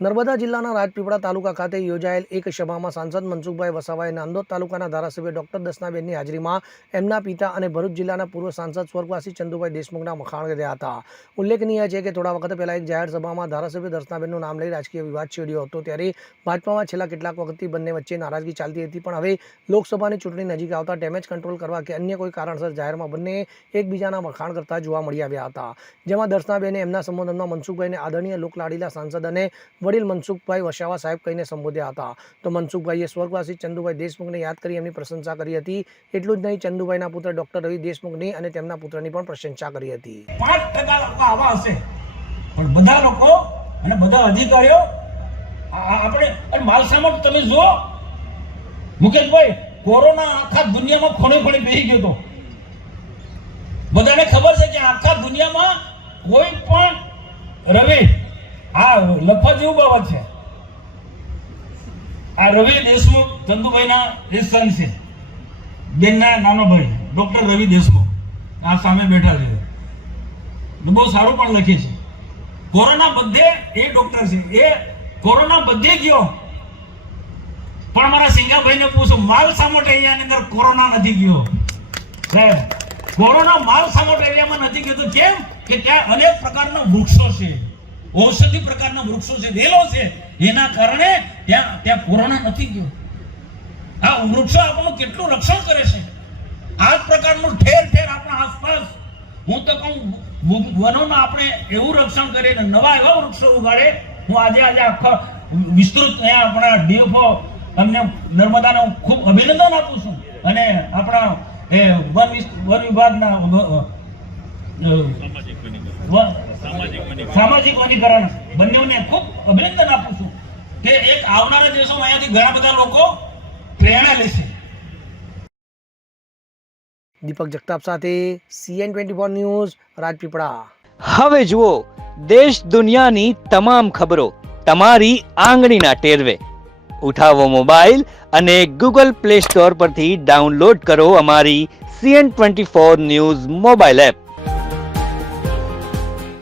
નર્મદા જિલ્લાના રાજપીપળા તાલુકા ખાતે યોજાયેલ એક સભામાં સાંસદ મનસુખભાઈ વસાવાએ નાંદોદ તાલુકાના ધારાસભ્ય ડોક્ટર દસનાબેનની હાજરીમાં એમના પિતા અને ભરૂચ જિલ્લાના પૂર્વ સાંસદ સ્વર્ગવાસી ચંદુભાઈ દેશમુખના વખાણ કર્યા હતા. ઉલ્લેખનીય છે કે થોડા વખત પહેલા એક જાહેર સભામાં ધારાસભ્ય દર્શનાબેનનું નામ લઈ રાજકીય વિવાદ છેડ્યો હતો. ત્યારે ભાજપામાં છેલ્લા કેટલાક વખતથી બંને વચ્ચે નારાજગી ચાલતી હતી. પણ હવે લોકસભાની ચૂંટણી નજીક આવતા ડેમેજ કંટ્રોલ કરવા કે અન્ય કોઈ કારણસર જાહેરમાં બંને એકબીજાના વખાણ કરતા જોવા મળી આવ્યા હતા. જેમાં દર્શનાબેને એમના સંબોધનમાં મનસુખભાઈને આદરણીય લોકલાડીલા સાંસદ અને વડીલ મનસુખભાઈ વસાવા સાહેબ કહીને સંબોધ્યા હતા. તો મનસુખભાઈએ સ્વર્ગવાસી ચંદુભાઈ દેશમુખને યાદ કરી એમની પ્રશંસા કરી હતી. એટલું જ નહીં, ચંદુભાઈના પુત્ર ડોક્ટર રવિ દેશમુખની અને તેમના પુત્રની પણ પ્રશંસા કરી હતી. પાંચ ટકા લોકો આવા હશે. પણ બધા લોકો અને બધા અધિકારીઓ આપણે, અને માલસામટ તમે જુઓ, મુકેશભાઈ, કોરોના આખા દુનિયામાં ખૂણે ખૂણે બેસી ગયો હતો. બધાને ખબર છે કે આખા દુનિયામાં કોઈ પણ રવિ આ લફા જેવું બાબત છે. આ રવિ દેશમુખ ચંદુભાઈના રિસન છે. બેનના નાનો ભાઈ, ડોક્ટર રવિ દેશમુખ. આ સામે બેઠા છે. બહુ સારું પણ લખે છે. કોરોના બધે એ ડોક્ટર છે. એ કોરોના બધે ગયો. પણ મારા સિંગાભાઈને પૂછો, માલ સામોટ એરિયાની અંદર કોરોના નથી ગયો? કોરોના માલ સામોટ એરિયામાં નથી ગયો? તો કેમ? કે ત્યાં અનેક પ્રકારના વૃક્ષો છે. ઔષધિ પ્રકારના વૃક્ષો છે વેલો છે, એના કારણે ત્યાં ત્યાં કોરોના નથી ગયો. આ વૃક્ષો આપણું કેટલું રક્ષણ કરે છે? આ જ પ્રકારનું ઠેર ઠેર આપણા આસપાસ હું તો કહું વનોમાં આપણે એવું રક્ષણ કરીએ ને નવા એવા વૃક્ષો ઉગાડે. હું આજે આજે આખા વિસ્તૃત અહીંયા આપણા ડીએફઓ અમને નર્મદાને હું ખૂબ અભિનંદન આપું છું. અને આપણા એ વન વન વિભાગના સામાજિક વનીકરણ. બંનેઓને ખૂબ અભિનંદન આપું છું કે એક આવનારા દિવસોમાં અહીંયાથી ઘણા બધા લોકો પ્રેરણા લેશે. દીપક જગતાપ સાથે CN twenty four news Rajpipla. હવે જુઓ દેશ દુનિયાની તમામ ખબરો તમારી આંગળીના ટેરવે. ઉઠાવો મોબાઈલ અને ગૂગલ પ્લે સ્ટોર પરથી ડાઉનલોડ કરો અમારી CN twenty four news mobile app.